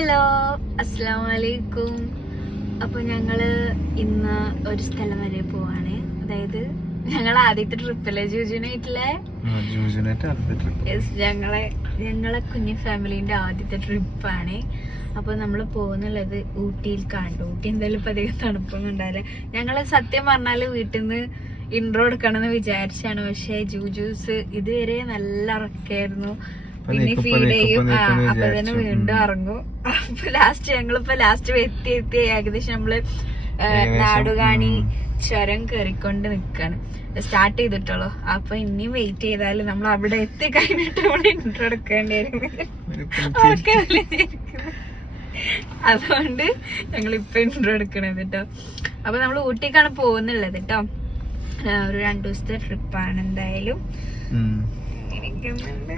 Hello അസ്സാം വലൈക്കും അപ്പോൾ ഞങ്ങൾ ഇന്ന് ഒരു സ്ഥലം വരെ പോവാണ്. അതായത് ഞങ്ങൾ ആദ്യത്തെ ട്രിപ്പല്ലേ ജൂജുനായിട്ടില്ലേ യെസ് ഞങ്ങളെ ഞങ്ങളെ കുഞ്ഞു ഫാമിലിന്റെ ആദ്യത്തെ ട്രിപ്പാണ്. അപ്പോൾ നമ്മൾ പോകുന്നുള്ളത് ഊട്ടിയിൽ കണ്ടു ഊട്ടി എന്തായാലും ഇപ്പൊ അധികം തണുപ്പൊന്നും ഉണ്ടാവില്ല. ഞങ്ങൾ സത്യം പറഞ്ഞാൽ വീട്ടിൽ നിന്ന് ഇൻട്രോ എടുക്കണമെന്ന് വിചാരിച്ചാണ്. പക്ഷേ ജൂജൂസ് ഇതുവരെ നല്ല ഇറക്കായിരുന്നു പിന്നെ ഫീഡ് ചെയ്യും. അപ്പൊ തന്നെ. വീണ്ടും ഇറങ്ങും. അപ്പൊ ലാസ്റ്റ് ഞങ്ങളിപ്പോ ലാസ്റ്റ് എത്തി എത്തി. ഏകദേശം നമ്മൾ നാടുകാണി. ചുരം കയറിക്കൊണ്ട് നിക്കാണ്. സ്റ്റാർട്ട് ചെയ്തിട്ടുള്ളൂ. അപ്പൊ ഇനിയും വെയിറ്റ് ചെയ്താൽ നമ്മൾ അവിടെ എത്തി കഴിഞ്ഞിട്ട് നമ്മൾ ഇൻട്രോ എടുക്കേണ്ടി വരും. അതുകൊണ്ട് ഞങ്ങൾ ഇപ്പൊ ഇൻട്രോ എടുക്കണത് കേട്ടോ അപ്പൊ നമ്മൾ ഊട്ടിക്കാണ് പോകുന്നുള്ളത് കേട്ടോ ഒരു രണ്ടു ദിവസത്തെ ട്രിപ്പാണ് എന്തായാലും.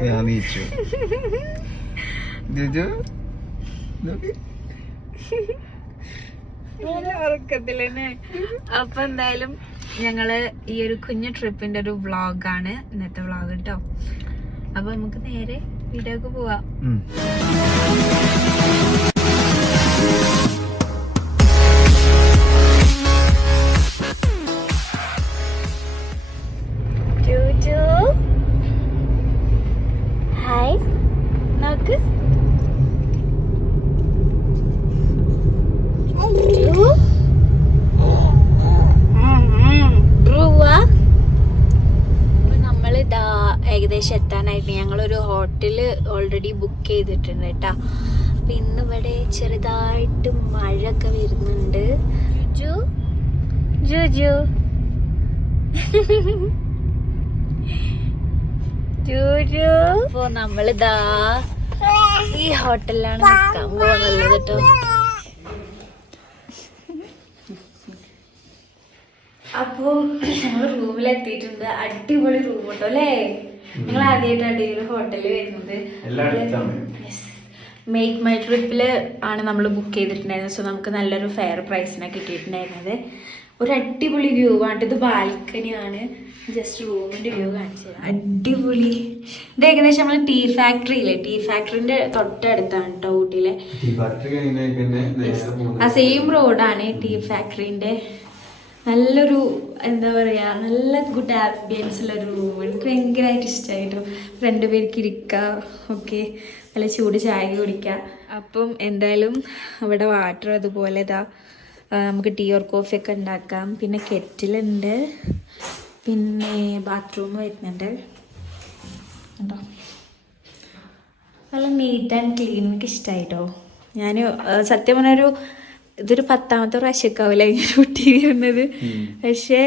ഞാൻ നീച്ചു. ജുജു? അപ്പൊ എന്തായാലും ഞങ്ങൾ ഈ ഒരു കുഞ്ഞു ട്രിപ്പിന്റെ ഒരു വ്ളോഗാണ് ഇന്നത്തെ വ്ളോഗ് കേട്ടോ. അപ്പൊ നമുക്ക് നേരെ വീഡിയോക്ക് പോവാം. ഏകദേശം എത്താനായിട്ട് ഞങ്ങളൊരു ഹോട്ടൽ ഓൾറെഡി ബുക്ക് ചെയ്തിട്ടുണ്ട് കേട്ടാ അപ്പം ഇന്ന് ഇവിടെ ചെറുതായിട്ട് മഴ ഒക്കെ വരുന്നുണ്ട് അപ്പൊ നമ്മളിതാ ഈ ഹോട്ടലിലാണ് നിൽക്കാൻ പോകുന്നത് കേട്ടോ അപ്പോ ഞങ്ങൾ റൂമിലെത്തിയിട്ടുണ്ട് അടിപൊളി റൂം കേട്ടോ അല്ലേ? നിങ്ങൾ ആദ്യമായിട്ടാണ് ഈ ഒരു ഹോട്ടലിൽ വരുന്നത്. മേക്ക് മൈ ട്രിപ്പിൽ ആണ് നമ്മൾ ബുക്ക് ചെയ്തിട്ടുണ്ടായിരുന്നത്. സോ നമുക്ക് നല്ലൊരു ഫെയർ പ്രൈസിനാണ് കിട്ടിയിട്ടുണ്ടായിരുന്നത്. ഒരു അടിപൊളി വ്യൂ ആണ്. ഇത് ബാൽക്കണിയാണ് ജസ്റ്റ് റൂമിന്റെ വ്യൂ കാണിച്ചത് അടിപൊളി. ഇത് ഏകദേശം നമ്മൾ ടീ ഫാക്ടറി ഇല്ലേ? ടീ ഫാക്ടറിന്റെ തൊട്ടടുത്താണ് കേട്ടോ ഊട്ടിയിലെ. ആ സെയിം റോഡാണ് ടീ ഫാക്ടറിന്റെ നല്ലൊരു എന്താ പറയുക നല്ല ഗുഡ് ആംബിയൻസ് ഉള്ള ഒരു റൂം എനിക്ക് ഭയങ്കരമായിട്ട് ഇഷ്ടമായിട്ടു രണ്ട് പേർക്ക് ഇരിക്കുക ഓക്കെ നല്ല ചൂട് ചായ കുടിക്കുക അപ്പം എന്തായാലും അവിടെ വാട്ടർ അതുപോലെ ഇതാ നമുക്ക് ടീ ഓർ കോഫി ഒക്കെ ഉണ്ടാക്കാം. പിന്നെ കെറ്റിലുണ്ട് പിന്നെ ബാത്റൂം വരുന്നുണ്ട്. കണ്ടോ? നല്ല നീറ്റ് ആൻഡ് ക്ലീൻ എനിക്ക് ഇഷ്ടമായിട്ടോ ഞാൻ സത്യം പറഞ്ഞൊരു ഇതൊരു പത്താമത്തെ പ്രാവശ്യമൊക്കെ ഇങ്ങനെ ഊട്ടി വരുന്നത്. പക്ഷേ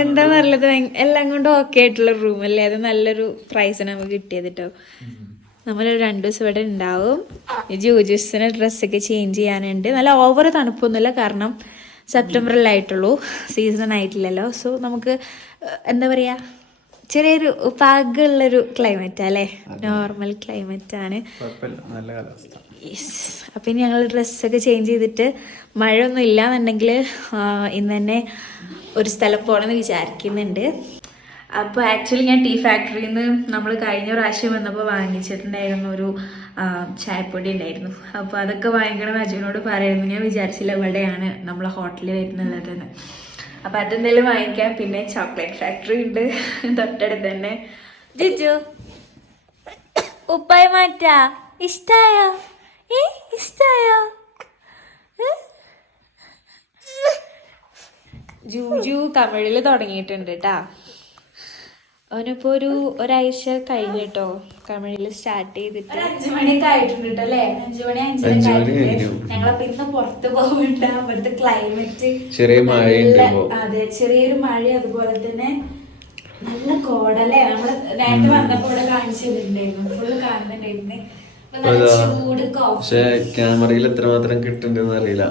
എന്താ നല്ലത് എല്ലാം കൊണ്ടും ഓക്കെ ആയിട്ടുള്ള റൂം അല്ലേ? അത് നല്ലൊരു പ്രൈസിന് നമുക്ക് കിട്ടിയത് കേട്ടോ നമ്മളൊരു രണ്ടു ദിവസം ഇവിടെ ഉണ്ടാവും. ജൂജൂസിന് ഡ്രസ്സൊക്കെ ചേഞ്ച് ചെയ്യാനുണ്ട്. നല്ല ഓവർ തണുപ്പൊന്നുമില്ല കാരണം സെപ്റ്റംബറിലായിട്ടുള്ളൂ സീസൺ ആയിട്ടില്ലല്ലോ. സോ നമുക്ക് എന്താ പറയുക ചെറിയൊരു പാകുള്ളൊരു ക്ലൈമറ്റ് അല്ലേ? നോർമൽ ക്ലൈമറ്റ് ആണ്. കുഴപ്പമില്ല. നല്ല കാലാവസ്ഥ. യെസ് അപ്പം ഇനി ഞങ്ങൾ ഡ്രസ്സൊക്കെ ചേഞ്ച് ചെയ്തിട്ട് മഴയൊന്നും ഇല്ലാന്നുണ്ടെങ്കിൽ ഇന്ന് തന്നെ ഒരു സ്ഥലം പോകണമെന്ന് വിചാരിക്കുന്നുണ്ട്. അപ്പോൾ ആക്ച്വലി ഞാൻ ടീ ഫാക്ടറിയിൽ നിന്ന് നമ്മൾ കഴിഞ്ഞ പ്രാവശ്യം വന്നപ്പോൾ വാങ്ങിച്ചിട്ടുണ്ടായിരുന്നു ഒരു ചായപ്പൊടി ഉണ്ടായിരുന്നു. അപ്പോൾ അതൊക്കെ വാങ്ങിക്കണം അജുവിനോട് പറയുന്നു. ഞാൻ വിചാരിച്ചില്ല ഇവിടെയാണ് നമ്മളെ ഹോട്ടലിൽ വരുന്നുള്ളതെന്ന്. അപ്പോൾ അതെന്തെങ്കിലും വാങ്ങിക്കാം. പിന്നെ ചോക്ലേറ്റ് ഫാക്ടറി ഉണ്ട്. തൊട്ടടുത്ത് തന്നെ ജിജു ഉപ്പായ മാറ്റാ. ഇഷ്ടായോ? ഏ ഇഷ്ടായോ? ജൂജു തമിഴിൽ തുടങ്ങിയിട്ടുണ്ട് കേട്ടാ അവനിപ്പോ ഒരു ഒരാഴ്ച കഴിഞ്ഞിട്ടോ തമിഴിൽ സ്റ്റാർട്ട് ചെയ്തിട്ട്. അഞ്ചു മണിയൊക്കെ ആയിട്ടുണ്ട് കേട്ടോ അല്ലേ അഞ്ചു മണി അഞ്ചു. ഞങ്ങളപ്പോ ഇന്ന് പുറത്ത് പോകുന്നുണ്ട് അവിടുത്തെ ക്ലൈമറ്റ് ചെറിയ മഴ അതെ ചെറിയൊരു മഴ അതുപോലെ തന്നെ നല്ല കോടല്ലേ? നമ്മൾ നേരത്തെ വന്നപ്പോ ഇവിടെ കാണിച്ചു തന്നിട്ടുണ്ടായിരുന്നു ഫുള്ള് കാണുന്നുണ്ടായിരുന്നു പക്ഷെ ക്യാമറയിൽ എത്രമാത്രം കിട്ടുന്നുണ്ടെന്ന് അറിയില്ല.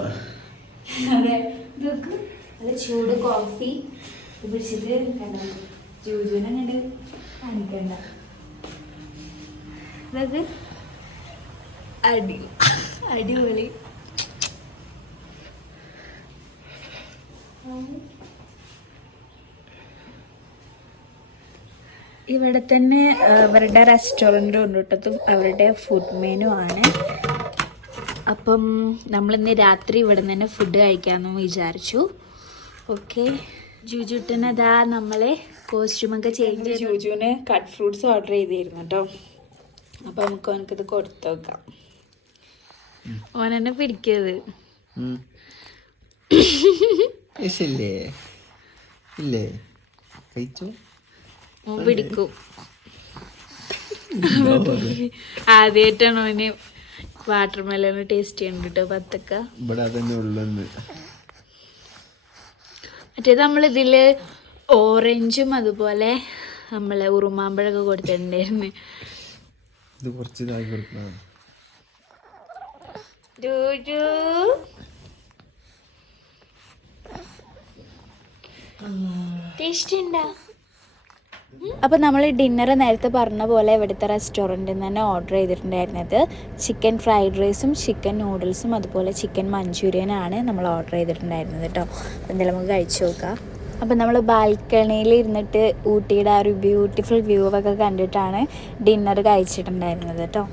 ചൂട് കോഫി പിടിച്ചിട്ട് കണ്ടോ ജൂജുവിനെ കണ്ട് കാണിക്കണ്ട. ഇതൊക്കെ അടി അടിപൊളി. ഇവിടെ തന്നെ അവരുടെ റെസ്റ്റോറന്റ് ഉണ്ട് കേട്ടതും അവരുടെ ഫുഡ് മെനു ആണ്. അപ്പം നമ്മളിന്ന് രാത്രി ഇവിടെ നിന്ന് തന്നെ ഫുഡ് കഴിക്കാമെന്ന് വിചാരിച്ചു. ഓക്കെ ജൂജുട്ടനതാ നമ്മളെ കോസ്റ്റ്യൂമൊക്കെ ചേഞ്ച് ജൂജുവിന് കട്ട് ഫ്രൂട്ട്സ് ഓർഡർ ചെയ്തിരുന്നു കേട്ടോ. അപ്പം നമുക്ക് അവനക്കിത് കൊടുത്തു നോക്കാം. ഓനെന്നെ പിടിക്കത് ഇല്ലേ ഇല്ലേ? കഴിച്ചോ? പിടിക്കും. ആദ്യമായിട്ടാണ് അവന് വാട്ടർ മെലൺ ടേസ്റ്റ് ചെയ്യണ്ടിട്ടോ പത്തക്ക. ഇവിടെ അതന്നെ ഉള്ളെന്ന്. മറ്റേത് നമ്മളിതിൽ ഓറഞ്ചും അതുപോലെ നമ്മളെ ഉറുമാമ്പഴൊക്കെ കൊടുത്തിട്ടുണ്ടായിരുന്നു. ഇത് കുറച്ച് ഇതായി കൊടുക്കണം ടേസ്റ്റ് ഉണ്ടോ? അപ്പോൾ നമ്മൾ ഡിന്നർ നേരത്തെ പറഞ്ഞ പോലെ ഇവിടുത്തെ റെസ്റ്റോറന്റിൽ നിന്ന് തന്നെ ഓർഡർ ചെയ്തിട്ടുണ്ടായിരുന്നത് ചിക്കൻ ഫ്രൈഡ് റൈസും ചിക്കൻ നൂഡിൽസും അതുപോലെ ചിക്കൻ മഞ്ചൂരിയനാണ് നമ്മൾ ഓർഡർ ചെയ്തിട്ടുണ്ടായിരുന്നത് കേട്ടോ എന്തായാലും നമുക്ക് കഴിച്ചു നോക്കാം. അപ്പോൾ നമ്മൾ ബാൽക്കണിയിൽ ഇരുന്നിട്ട് ഊട്ടിയുടെ ആ ഒരു ബ്യൂട്ടിഫുൾ വ്യൂ ഒക്കെ കണ്ടിട്ടാണ് ഡിന്നർ കഴിച്ചിട്ടുണ്ടായിരുന്നത് കേട്ടോ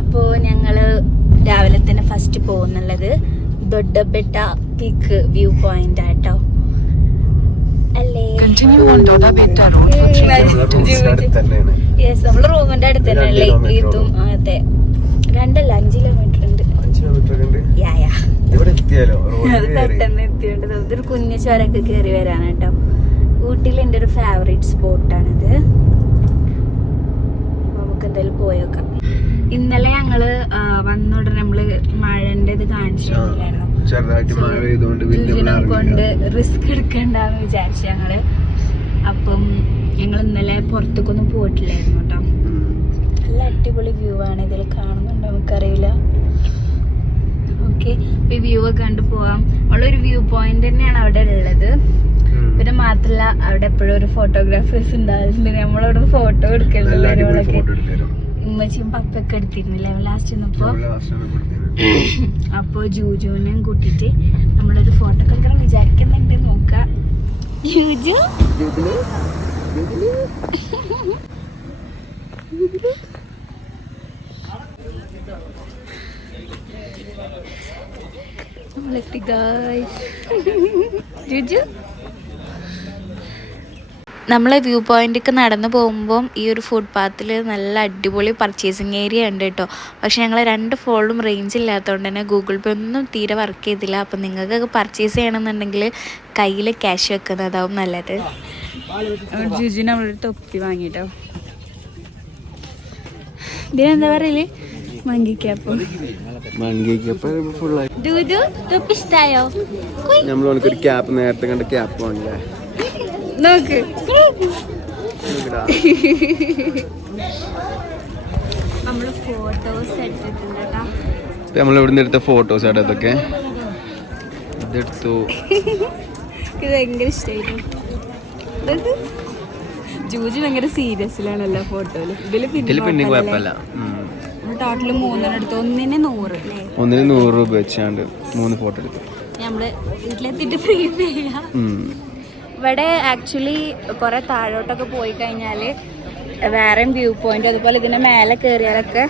അപ്പോൾ ഞങ്ങൾ രാവിലെ തന്നെ ഫസ്റ്റ് പോകുന്നുള്ളത് ദൊഡ്ഡബെട്ട പീക്ക് വ്യൂ പോയിന്റ് ആട്ടോ അല്ലേ ഓൺ ഡോഡാബേറ്റ റോഡ് യെസ് നമ്മൾ റൂമിന്റെ അടുത്ത് ഇതും ആ, അതെ. രണ്ടല്ല അഞ്ച് കിലോമീറ്റർ ഉണ്ട്. അഞ്ച് കിലോമീറ്റർ ഉണ്ട്? യാ യാ ഇവിടെ എത്തിയാലോ? പെട്ടെന്ന് എത്തിയോണ്ട് ഇതൊരു കുഞ്ഞു ചോരൊക്കെ കയറി വരാണ് കേട്ടോ. ഊട്ടിയിൽ എന്റെ ഒരു ഫേവറേറ്റ് സ്പോട്ടാണിത് നമുക്ക് എന്തായാലും പോയേക്കാം ഇന്നലെ ഞങ്ങൾ വന്ന ഉടനെ നമ്മൾ മഴന്റെ ഇത് കാണിച്ചിട്ടുണ്ടായിരുന്നു കൊണ്ട് റിസ്ക് എടുക്കണ്ടെന്ന് വിചാരിച്ചു ഞങ്ങൾ അപ്പം ഞങ്ങൾ ഇന്നലെ പുറത്തേക്കൊന്നും പോയിട്ടില്ലായിരുന്നു കേട്ടോ. നല്ല അടിപൊളി വ്യൂ ആണ്. ഇതിൽ കാണുന്നുണ്ടോ നമുക്കറിയില്ല. ഓക്കെ ഈ വ്യൂ ഒക്കെ കണ്ടു പോവാം. ഉള്ളൊരു വ്യൂ പോയിന്റ് തന്നെയാണ് അവിടെ ഉള്ളത്. പിന്നെ മാത്രല്ല അവിടെ എപ്പോഴും ഒരു ഫോട്ടോഗ്രാഫേഴ്സ് ഉണ്ടാവുന്നുണ്ട്. നമ്മളവിടെ ഫോട്ടോ കാര്യങ്ങളൊക്കെ ഉമ്മച്ചിയും പപ്പൊക്കെ എടുത്തിരുന്നില്ല ലാസ്റ്റ് നിന്നപ്പോ കൊടുത്തരും അപ്പോ ജൂജുവിനെയും കൂട്ടിട്ട് നമ്മളൊരു ഫോട്ടോ എടുക്കണം വിചാരിക്കുന്നുണ്ട് ജൂജു നമ്മളെത്തി ഗായ്സ് ജൂജു നമ്മൾ വ്യൂ പോയിന്റിലേക്ക് നടന്നു പോകുമ്പം ഈ ഒരു ഫുഡ് പാത്തിൽ നല്ല അടിപൊളി പർച്ചേസിങ് ഏരിയ ഉണ്ട് കേട്ടോ പക്ഷെ ഞങ്ങൾ രണ്ട് ഫോണിലും റേഞ്ച് ഇല്ലാത്തതുകൊണ്ട് തന്നെ ഗൂഗിൾ പേ ഒന്നും തീരെ വർക്ക് ചെയ്തില്ല. അപ്പം നിങ്ങൾക്കൊക്കെ പർച്ചേസ് ചെയ്യണമെന്നുണ്ടെങ്കിൽ കയ്യിൽ ക്യാഷ് വെക്കുന്നതാവും നല്ലത്. ജുജു നമ്മളൊരു തൊപ്പി വാങ്ങിട്ടോ. ഇതിനെന്താ പറയൽ? തൊപ്പി ഇഷ്ടായോ? നമ്മൾ ഒരു ക്യാപ്പ് നേരത്തെ കണ്ട ക്യാപ്പ് വാങ്ങില്ലേ നോക്ക്. നമ്മൾ ഇവിടുന്ന് എടുത്ത ഫോട്ടോസ് ആണ് ഇതൊക്കെ. ഇതെടുത്തു. ഇത് ഭയങ്കര ഇഷ്ടമായിരുന്നു ജൂജി ഭയങ്കര സീരിയസിലാണല്ലോ ഫോട്ടോയിൽ ഇതിൽ ഇതിൽ പിന്നെ കുഴപ്പമില്ല ടോട്ടൽ ടോട്ടൽ മൂന്നെണ്ണം എടുത്തു. ഒന്നിന് നൂറ് ഒന്നിന് നൂറ് രൂപ വെച്ചാണ്ട് മൂന്ന് ഫോട്ടോ എടുത്തു. നമ്മൾ വീട്ടിലെത്തിയിട്ട് ഫ്രീ ചെയ്യാം. ഇവിടെ ആക്ച്വലി കുറെ താഴോട്ടൊക്കെ പോയി കഴിഞ്ഞാൽ വേറെ വ്യൂ പോയിന്റ് അതുപോലെ ഇതിന്റെ മേലെ കയറിയാലൊക്കെ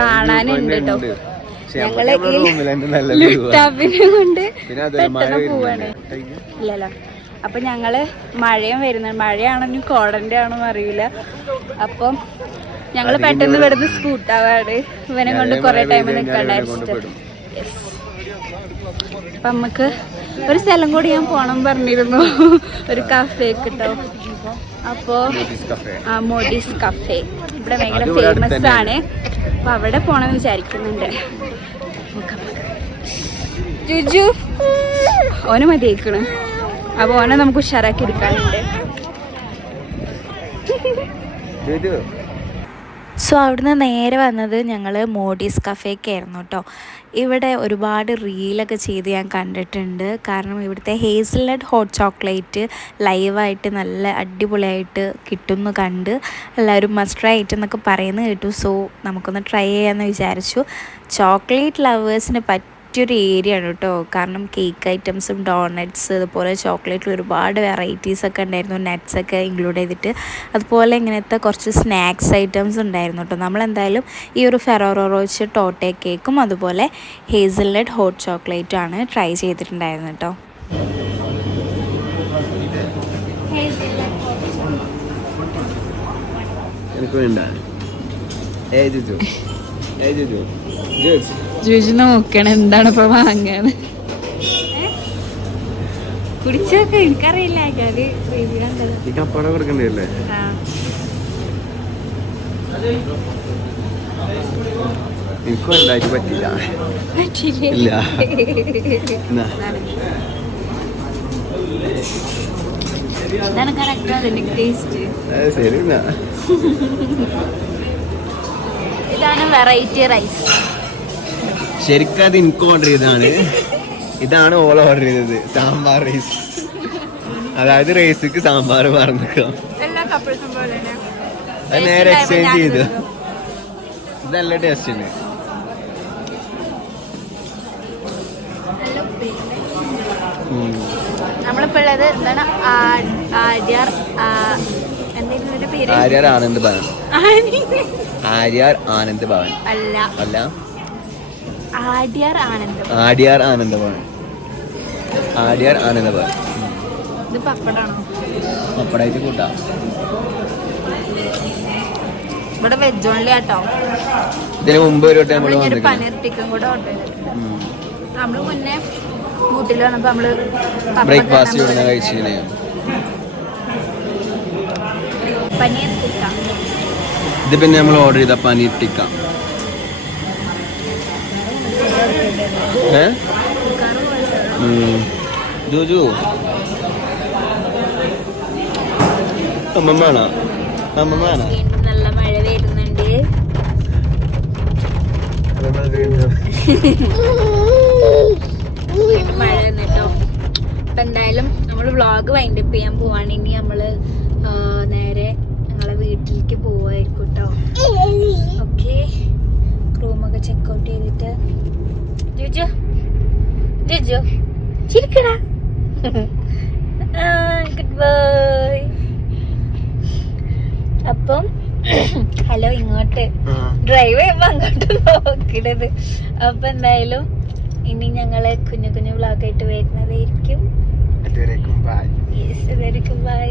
കാണാനുണ്ട് കേട്ടോ. ഞങ്ങൾ. ലുട്ടാപ്പിനെ കൊണ്ട് പെട്ടെന്ന് പോവാണ്. ഇല്ലല്ലോ. അപ്പൊ ഞങ്ങൾ മഴയും വരുന്നുണ്ട്. മഴയാണെങ്കിലും കോടന്റെ ആണെന്ന് അറിയില്ല അപ്പം ഞങ്ങൾ പെട്ടെന്ന് ഇവിടുന്ന് സ്കൂട്ടാവാണ് ഇവനെ കൊണ്ട് കൊറേ ടൈം പെയ്ത് കഴിഞ്ഞാൽ നിൽക്കണ്ട ഇവനെ കൊണ്ട് പെടും. അപ്പൊ നമുക്ക് ഒരു സ്ഥലം കൂടി ഞാൻ പോണം പറഞ്ഞിരുന്നു. ഒരു കഫേ കിട്ടോ അപ്പോ മോഡീസ് കഫേ ഇവിടെ ഭയങ്കര ഫേമസ് ആണ്. അപ്പൊ അവിടെ പോണെന്ന് വിചാരിക്കുന്നുണ്ട്. ജുജു ഓന് മതിയേക്കണ്. അപ്പൊ ഓനെ നമുക്ക് ഉഷാറാക്കി എടുക്കാനുണ്ട്. സോ അവിടുന്ന് നേരെ വന്നത് ഞങ്ങൾ മോഡീസ് കഫേക്കായിരുന്നു കേട്ടോ ഇവിടെ ഒരുപാട് റീലൊക്കെ ചെയ്ത് ഞാൻ കണ്ടിട്ടുണ്ട്. കാരണം ഇവിടുത്തെ ഹേസൽനട്ട് ഹോട്ട് ചോക്ലേറ്റ് ലൈവായിട്ട് നല്ല അടിപൊളിയായിട്ട് കിട്ടുമെന്ന് കണ്ട്. എല്ലാവരും മസ്റ്റ് ട്രൈ എന്നൊക്കെ പറയുന്നത് കേട്ടു. സോ നമുക്കൊന്ന് ട്രൈ ചെയ്യാമെന്ന് വിചാരിച്ചു. ചോക്ലേറ്റ് ലവേഴ്സിന് പറ്റിയ പറ്റിയൊരു ഏരിയ ആണ് കേട്ടോ. കാരണം കേക്ക് ഐറ്റംസും ഡോണറ്റ്സ് അതുപോലെ ചോക്ലേറ്റിൽ ഒരുപാട് വെറൈറ്റീസ് ഒക്കെ ഉണ്ടായിരുന്നു. നട്ട്സ് ഒക്കെ ഇൻക്ലൂഡ് ചെയ്തിട്ട്. അതുപോലെ ഇങ്ങനത്തെ കുറച്ച് സ്നാക്സ് ഐറ്റംസ് ഉണ്ടായിരുന്നു കേട്ടോ. നമ്മളെന്തായാലും ഈ ഒരു ഫെറോറോ റോച്ച് ടോട്ടേ കേക്കും അതുപോലെ ഹേസൽനട്ട് ഹോട്ട് ചോക്ലേറ്റും ആണ് ട്രൈ ചെയ്തിട്ടുണ്ടായിരുന്നു കേട്ടോ. എനിക്ക് വേണ്ട. ഏ ജിജു. ഏ ജിജു. ഗുഡ്. രുചി നോക്കണം എന്താണ് ഇപ്പൊ വാങ്ങാന്ന്. കുടിച്ചൊക്കെ എനിക്കറിയില്ല കൊടുക്കണ്ടല്ലേ എനിക്ക് പറ്റില്ല കറക്റ്റ് അതിന്റെ ടേസ്റ്റ് ശരി. ഇതാണ് വെറൈറ്റി റൈസ് ശരിക്കും അത് എനിക്ക് ഓർഡർ ചെയ്തതാണ്. ഇതാണ് ഓൾ ഓർഡർ ചെയ്തത്. സാമ്പാർ റൈസ് അതായത് റൈസിക്ക് സാമ്പാർ പറഞ്ഞേക്കാം. അത് നേരെ എക്സ്ചേഞ്ച് ചെയ്തു. ഇത് നല്ല ടേസ്റ്റ് ഉണ്ട് നമ്മളിപ്പോ ഉള്ളത് എന്താണ്? ആര്യാർ ആനന്ദ് ഭവൻ. ആര്യാർ ആനന്ദ് ഭവൻ. അല്ല. അല്ല. ആര്യാർ ആനന്ദം. ആഡിയാർ ആനന്ദമാണ്. ഭവൻ ആര്യാർ ആനന്ദ് ഇത് പപ്പടാണോ? പപ്പടായിട്ട് കൂട്ടാം. ഇവിടെ വെജ് ഓൺലി ആട്ടോ. ഇതിന് മുമ്പ് ഒരു വട്ടം നമ്മൾ ഒരു പനീർ ടിക്കും കൂടെ ഓർഡർ നമ്മൾ മുന്നേ വീട്ടിൽ വന്നപ്പോ നമ്മൾ ബ്രേക്ക്ഫാസ്റ്റ് ഇവിടുന്ന് കഴിച്ചില്ലേ? പനീർ ടിക്ക. ഇത് പിന്നെ നമ്മൾ ഓർഡർ ചെയ്ത പനീർ ടിക്ക. ഏ. ജോജു. അമ്മമ്മാണോ വീണ്ടും നല്ല മഴ വരുന്നുണ്ട്. വീണ്ടും മഴ വന്നിട്ടോ. അപ്പൊ എന്തായാലും നമ്മൾ വ്ളോഗ് വൈൻഡപ്പ് ചെയ്യാൻ പോവാണ്. ഇനി നമ്മൾ നേരെ ഞങ്ങളെ വീട്ടിലേക്ക് പോവായിരിക്കും കേട്ടോ ഓക്കെ റൂമൊക്കെ ചെക്കൗട്ട് ചെയ്തിട്ട് ജുജു ജുജു ചിരിക്കടാ ഗുഡ് ബൈ അപ്പം ഹലോ ഇങ്ങോട്ട്. ഡ്രൈവ് ചെയ്യുമ്പോ അങ്ങോട്ട് നോക്കിടത് അപ്പൊ എന്തായാലും ഇനി ഞങ്ങൾ കുഞ്ഞു കുഞ്ഞു വ്ളോഗായിട്ട് വരുന്നതായിരിക്കും. അതുവരേക്കും ബൈ യെസ് ഇതായിരിക്കും ബൈ